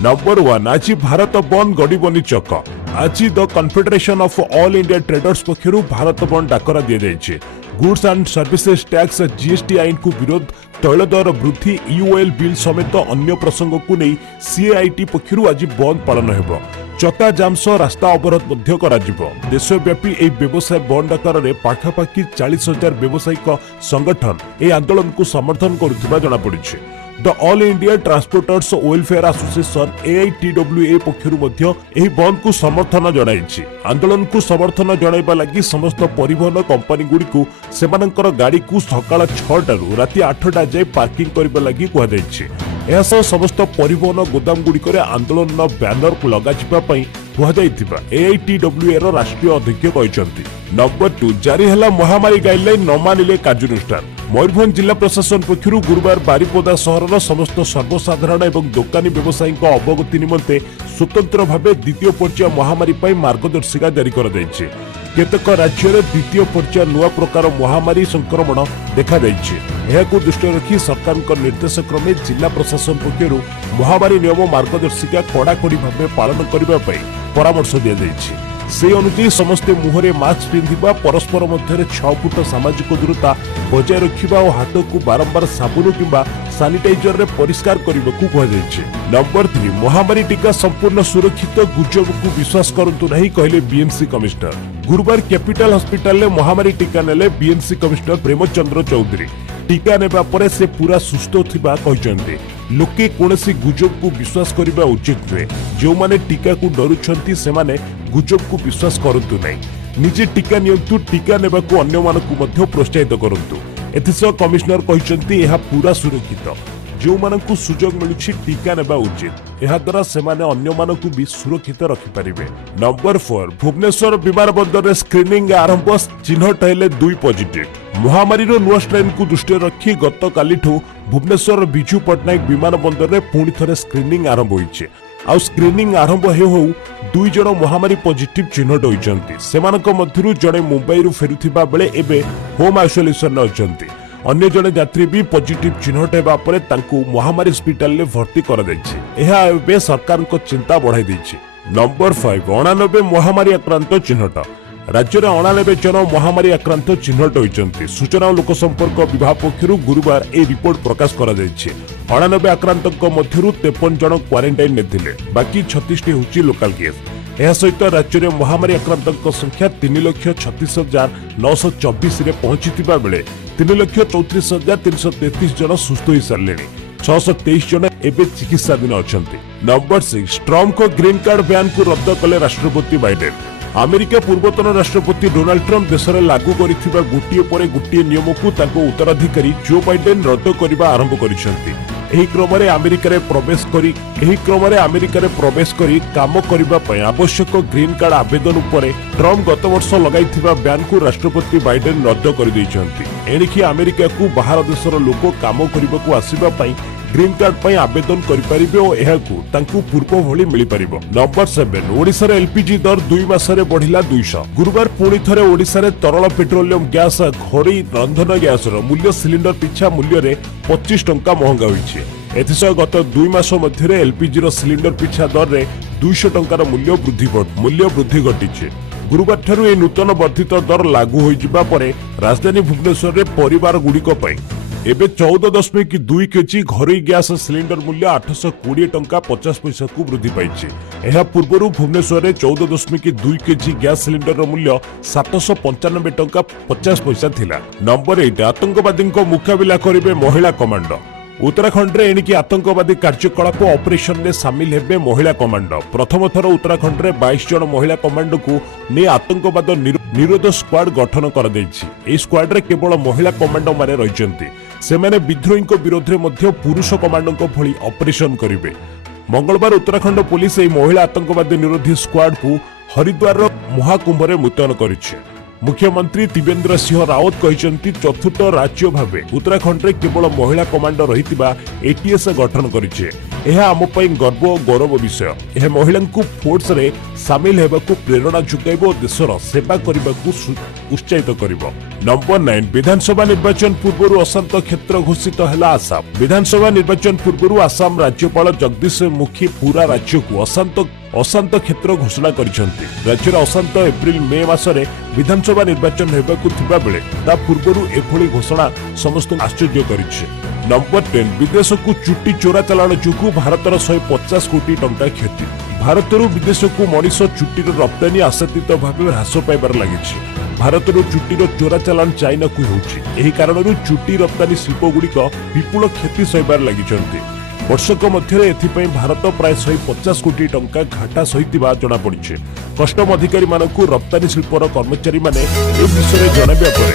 Number 1 आज भारत बंद गड़बनी चक। आज the confederation of all India traders पक्षरु भारत बंद डाकरा दिया जायछि। Goods and services tax GST आईन को विरोध, तैल दर वृद्धि, यूएल बिल समेत अन्य प्रसंग को नहीं सीआईटी पक्षरु आज बंद पालन हेबो। चक्का जाम सह रास्ता अवरोध मध्य करा जिवो। देशव्यापी ए व्यवसाय बंद आकार में पाखापाखि 40,000 व्यावसायिक संगठन ए आंदोलन को समर्थन करुथिबा जणा पड़िछि। The all India transporters welfare association AITWA पक्षरु मध्य एही बंद को समर्थन जणाइछि। आंदोलन को समर्थन जणाइबा लागि समस्त परिवहन कंपनी गुडी को सेमानकर गाड़ी को सकाळ 6टा रु राति 8टा जाय पार्किंग करबा लागि कुहा जाइछि। एहासह समस्त परिवहन गोदाम गुडी आंदोलन बैनर को लगा एआईटीडब्ल्यूए राष्ट्रीय अध्यक्ष कहते। नंबर 2 जारी है महामारी गाइडलाइन न मानिले कार्यानुष्ठान। मयूरभंज जिला प्रशासन पक्षर गुरुवार बारिपदा सहर समस्त सर्वसाधारण एवं दोकानी व्यवसायी अवगति निमंते स्वतंत्र भाव द्वितीय पर्याय महामारी मार्गदर्शिका जारी कर केतक राज्य में द्वितीय पर्याय नुआ प्रकार महामारी संक्रमण देखा दृष्टि रखी सरकार निर्देश क्रमे जिला प्रशासन पक्षर महामारी नियम मार्गदर्शिका कड़ाकड़ी भाव पालन करने परामर्श दि जाइछि। से अनुसार समस्ते मुहरे मास्क पिंधिबा, परस्पर मध्य 6 फुट सामाजिक दूरता बजाय रखिबा और हाथ को बारंबार साबुन किंबा सानिटाइजर रे परिष्कार करने को कहा जाइछि। नंबर 3 महामारी टीका संपूर्ण सुरक्षित, गुजब को विश्वास करंतु नहीं कहले बीएमसी कमिश्नर। गुरुवार कैपिटल हॉस्पिटल में महामारी टीका नेले बीएमसी कमिश्नर प्रेमचंद्र चौधरी। टीका नेबा परे से पूरा सुस्थ थिबा कहचंती। लोके कोनसी गुजब को विश्वास करबा उचित नुहे। जो माने टीका को डरुछंती से माने गुजब को विश्वास करंतु नहीं। निजे टीका नियंतु, टीका नेबा को अन्य मानकु मध्य प्रोत्साहित करंतु। एथिसह कमिश्नर कहचंती एहा पूरा सुरक्षित। जो मानकु सुजोग मिलुछि टीका नेबा उचित। एहा द्वारा से माने अन्य मानकु भी सुरक्षित रखि परिबे। नंबर 4 भुवनेश्वर विमान बंदर रे स्क्रीनिंग आरंभ, चिन्हट हेले 2 पॉजिटिव। महामारी नुआ स्ट्रेन को दृष्टि रखी गत कालीठू भुवनेश्वर विजु पट्टनायक विमान बंदर में पुणी थे स्क्रीनिंग आरंभ होइछे। आउ स्क्रीनिंग आरंभ हो 2 जण महामारी पॉजिटिव चिन्हट होइछन्ति। सेमानक मध्यरु जणे मुंबई रु फेरुथिबा बेले एबे होम आइसोलेशन रे अछन्ति। अन्य जणे यात्री भी पॉजिटिव चिन्हट हेबा परे तांकु महामारी हॉस्पिटल ले भर्ती करा दैछि। एहा एबे सरकार को चिंता बढ़ाई दैछि। नंबर 5 99 महामारी आक्रांत चिन्हट। राज्य में 99 जन महामारी आक्रांत चिन्हट होइछन्ति। सूचना और लोकसंपर्क विभाग पक्षरु गुरुवार ए रिपोर्ट प्रकाश करा जायछि। 99 आक्रांतक मध्यरु 53 जन क्वारंटाइन ने थिले, बाकी 36 टी होछि लोकल केस। एहा सहित राज्य में महामारी आक्रांतक संख्या 3,36,924 रे पहुंचीतिबा बेले 3,34,333 जन सुस्थ होई सारलेनि। 623 जन एबे चिकित्साधीन अछन्ति। नंबर 6 ट्रम्प को ग्रीन कार्ड बैन को रद्द कले राष्ट्रपति बाइडेन। अमेरिका पूर्वतन राष्ट्रपति डोनाल्ड ट्रम्प देश में लागू करिथिबा गोटिए परे गोटिए नियम को ताको उत्तराधिकारी जो बाइडेन रद्द करबा आरंभ करिसेंति। एही क्रम रे अमेरिका रे प्रवेश करी काम करिबा पय आवश्यक ग्रीन कार्ड आवेदन उपरे ट्रम्प गत वर्ष लगाइथिबा बैन को राष्ट्रपति बाइडेन रद्द कर दैछन्ति। एनिखि अमेरिका को बाहर देशर लोक काम करिबाकू आसीबा पय ग्रीन कार्ड पय आवेदन करि परिबे ओ एहाकू तांकू पूर्व भली मिलि परिबो। नंबर 7 ओडिसा रे एलपीजी दर 2 मास रे बढ़िला 200। गुरुवार पुणी थरे ओडिसा रे तरल पेट्रोलियम गैस घरोई रंधन गैस रो मूल्य सिलिंडर पिछा मूल्य रे 25 टंका महंगा होइछे। एथिसह गत 2 मास मध्य एलपीजी रो सिलिंडर पिछा दर रे 200 टंकार मूल्य वृद्धि घटिछे। गुरुवार ठारू ए नूतन वर्धित दर लागू होई जिबा परे राजधानी भुवनेश्वर रे परिवार गुड़िक पय एबे 14.2 केजी घरोई गैस सिलिंडर मूल्य 820 टंका 50 पैसा को वृद्धि पाइछि। एहा पूर्वरु भुवनेश्वर रे 14.2 केजी गैस सिलिंडर मूल्य 795 टंका 50 पैसा थिला। नंबर 8 आतंकवादी को मुकाबिला करिवे महिला कमांडो। उत्तराखंड रे एणिकी आतंकवादी कार्यकलाप ऑपरेशन में सामिल हेबे महिला कमांडो। प्रथम थर उत्तराखंड रे 22 जन महिला कमांडो को ने आतंकवाद निरोध स्क्वाड गठन कर दैछि। ए स्क्वाड रे केवल महिला कमांडो माने रहिसंती। सेमाने विद्रोही विरोध में मध्य पुरुष कमांडो भली ऑपरेशन करिवे। मंगलवार उत्तराखंड पुलिस ए महिला आतंकवादी निरोधी स्क्वाड को हरिद्वार महाकुंभ रे मुतयन करिछि। मुख्यमंत्री त्रिवेंद्र सिंह रावत कहते चतुर्थ राज्य भावे उत्तराखंड रे केवल महिला कमांडो रहितिबा एटीएस गठन करिछे। यह आम गर्व और गौरव विषय। यह महिला को फोर्स रे सामिल हेबाकु प्रेरणा जुगाइब और देशर सेवा करबाकु उत्साहित करिब। नंबर 9 विधानसभा निर्वाचन पूर्व अशांत क्षेत्र घोषित है आसाम। विधानसभा निर्वाचन पूर्व आसाम राज्यपाल जगदीश मुखी पूरा राज्य को अशांत क्षेत्र घोषणा करिसेंति। राज्यर अशांत एप्रिल मे मासरे विधानसभा निर्वाचन हेबाकु थिबा बेले ता पूर्वरु एभली घोषणा समस्त आश्चर्य करिছে। नंबर 10 विदेश को चुट्टी चोरा चालाण जुगु भारतर 150 कोटी टंका क्षति। भारतरू विदेश को मनीष चुट्टीर रप्तानी आशातीत भाव ह्रास पाइबार लगी। भारतरू चुट्टीर चोरा चालाण चाइना को होउछि। एही कारणरू चुट्टी रप्तानी शिल्प गुड़िक विपुल क्षति सहिबार लगिछन्ति। वर्षक मध्य एथिपाई भारत प्राय 150 कोटी टंका घाटा सहित जना पड़िছে। कस्टम अधिकारी मानकु रप्तानी शिल्पर कर्मचारी माने ए विषय जणाइबा परे